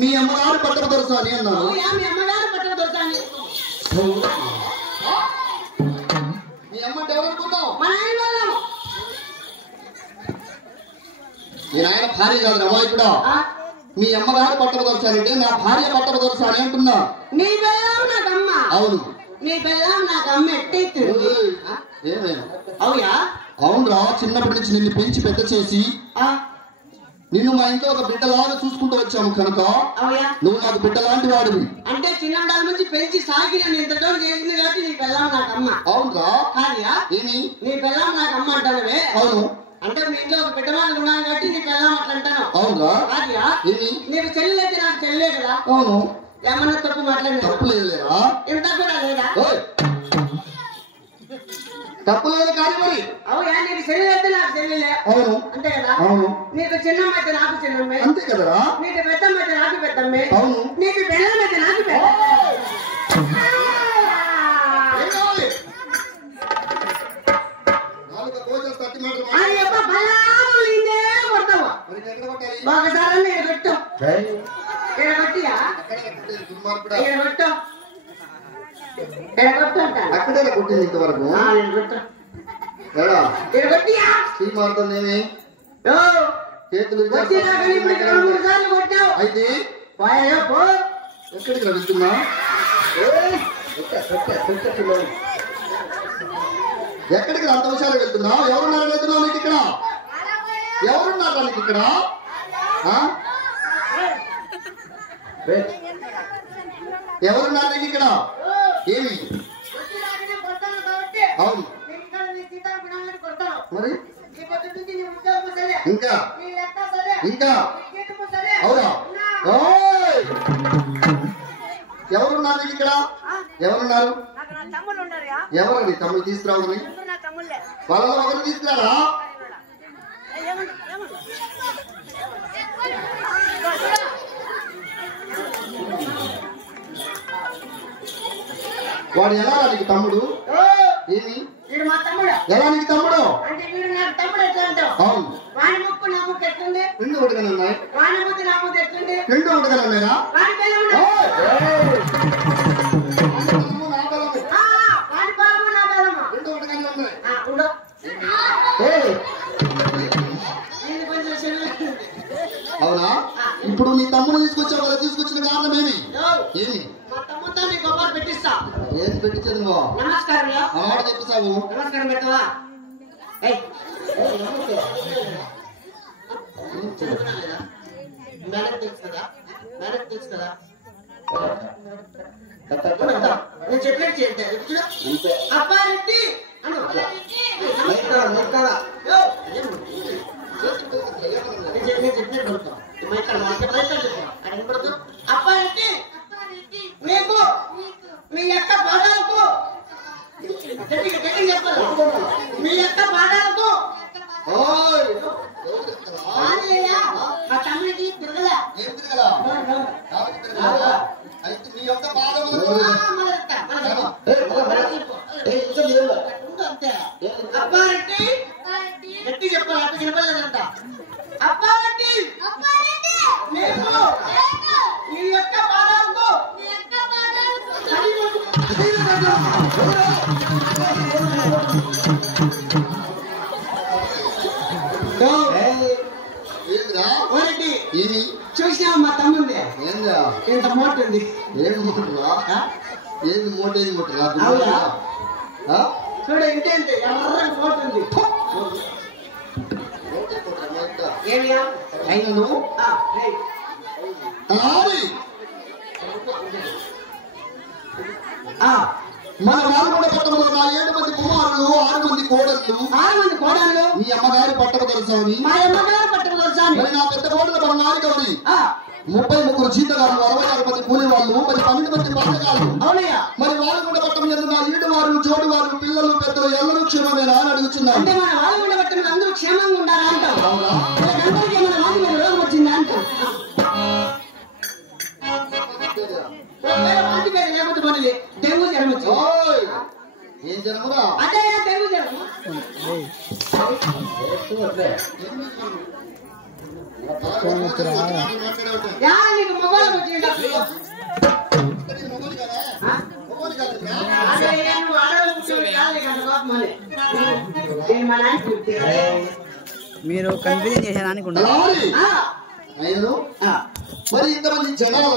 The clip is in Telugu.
మీ అమ్మగారు పట్టక దొరసాని అన్నారు. మీ అమ్మ ఎవరు అనుకుంటావు? నేను ఆయన భార్య కాదు రమాయి కూడా. మీ అమ్మగారు పట్టక దొరసానంటే నా భార్య పట్టక దొరసాని అంటున్నా. నీ బెల్లం నాకమ్మ. అవును. నీ బెల్లం నాకమ్మ ఎట్టయితే అవుయా? అవునరా, చిన్నప్పటి నుంచి నిన్ను పెంచి పెద్ద చేసి నిన్ను మా ఇంట్లో ఒక బిడ్డలాగా చూసుకుంటూ వచ్చాము కనుక నువ్వు నాకు బిడ్డ లాంటి వాడివి. అంటే చిన్నడాల నుంచి పెంచి సాగి నేను ఇంతలో చేసింది కాబట్టి నీ బెల్లం నాకమ్మ. అవునరా. కాదుయా? ఏమి నీ బెల్లం నాకమ్మ అంటానవే? అవును. అంటే మీ ఇంట్లో ఒక బిడ్డమాలు ఉన్నాను కాబట్టి నీ బెల్లం అట్లా అంటాను. అవునరా. కాదుయా? ఏమి నీకు చెల్లెలైతే నాకు చెల్లెలే కదా. అవును. ఏమన్నా తప్పు మాట్లాడినా? తప్పు లేదులేరా. ఇంత కూడా లేదా? తప్పు లేదు కానీ మరి. అవునా? నీకు చెల్లెలైతే నాకు చెల్లెలే. అవును. అంతే కదా. అవును. నీకు చిన్నమ్మ అయితే నాకు చిన్నమ్మే. అంతే కదరా. నీకు పెద్దమ్మ అయితే నాకు పెద్దమ్మే. అవును. నీకు బెల్లం అయితే నాకు పెద్ద. ఒకసారి నేను పెట్టు అక్కడే కొట్టింది ఇంతవరకు. శ్రీమార్తోనేమి చేతులు అయితే ఎక్కడికి వెళ్తున్నా? ఎక్కడికి అంత విషయాలు వెళ్తున్నావు? ఎవరున్నారు వెళ్తున్నావు నీకు ఇక్కడ? ఎవరున్నారా నీకు ఇక్కడ? ఎవరున్నారు నీకు ఇక్కడ? ఏమి? అవును. మరి ఇంకా ఇంకా అవునా? ఎవరున్నారు నీకు ఇక్కడ? ఎవరున్నారు? ఎవరండి తమ్ముడు తీసుకురావని? వాళ్ళలో ఒకరు తీసుకురారా? వాడు ఎలా నీకు తమ్ముడు? ఏమి? ఎలా నీకు తమ్ముడు? అవును. రెండు ఒకటిగానే ఉన్నాయి. రెండు ఒకటిగానే ఉన్నాయా? రెండు ఒకటిగానే ఉన్నాయి. అవునా? ఇప్పుడు నీ తమ్ముడు తీసుకొచ్చావు కదా, తీసుకొచ్చిన కారణం ఏమి? ఏమి? ఏం పెట్టించదు నువ్వు? నమస్కారం చెప్పిస్తావు. నమస్కారం పెట్టవా? తెలుసు కదా, తెలుసు కదా. నేను చెప్పేది చేయండి. అప్పారెడ్డి అప్పారెడ్డి మీకు మీ యొక్క పాదాలకు చెప్పాలి. మీ యొక్క పాదాలకు మా తమ్ముడు తిరగలా ఏం తిరగలా కాలికి తిరగలా అయితే నీ యొక్క పాదములకు అప్పారెడ్డి గట్టి చెప్పాలి అక్కడ చెప్పలేదంట అప్పారెడ్డి నేను ఈ యొక్క పాదాలకు ఏమి చూసినా మా తమ్ముంది ఏందా ఇంత మోటు ఉంది ఏం ముట్టురా ఏంది మూట ఏం ముట్టురా చూడ ఇంకేంటి ఎర్ర మోటు ఉంది ఏమియా అయినా నువ్వు మన రామగుండ పట్టణంలో నా 7 మంది కుమారులు 6 మంది కోడళ్ళు మీ అమ్మగారి పట్టకు తెలుసాని మా అమ్మగారు పట్టకు తెలుసాని మరి నా పెద్ద కోడలు బంగారు గౌరి 33 జీతగాళ్ళు 66 మంది కూలి వాళ్ళు మరి 12 మంది పట్టగాళ్ళు అవునయ్యా మరి రామగుండ పట్టణం ఎందు నా 7 వారు జోడు వారు పిల్లలు పెద్దలు ఎల్లరూ క్షేమమేనా అని అడుగుతున్నారు అంటే మన రామగుండ పట్టణంలో అందరూ క్షేమంగా ఉండాలా అంటావు అందరికీ మన రాజు మీద రోగం వచ్చింది అంటావు లేకపోతే మనది డెంగ్యూ జ్వరం వచ్చింది ఏం జరమురా అదే డెంగ్యూ జ్వరం నీకు మొగోళం వచ్చింది మీరు కన్ఫ్యూజన్ చేసేదానికి ఉండదు మరి ఇంతమంది జనాలు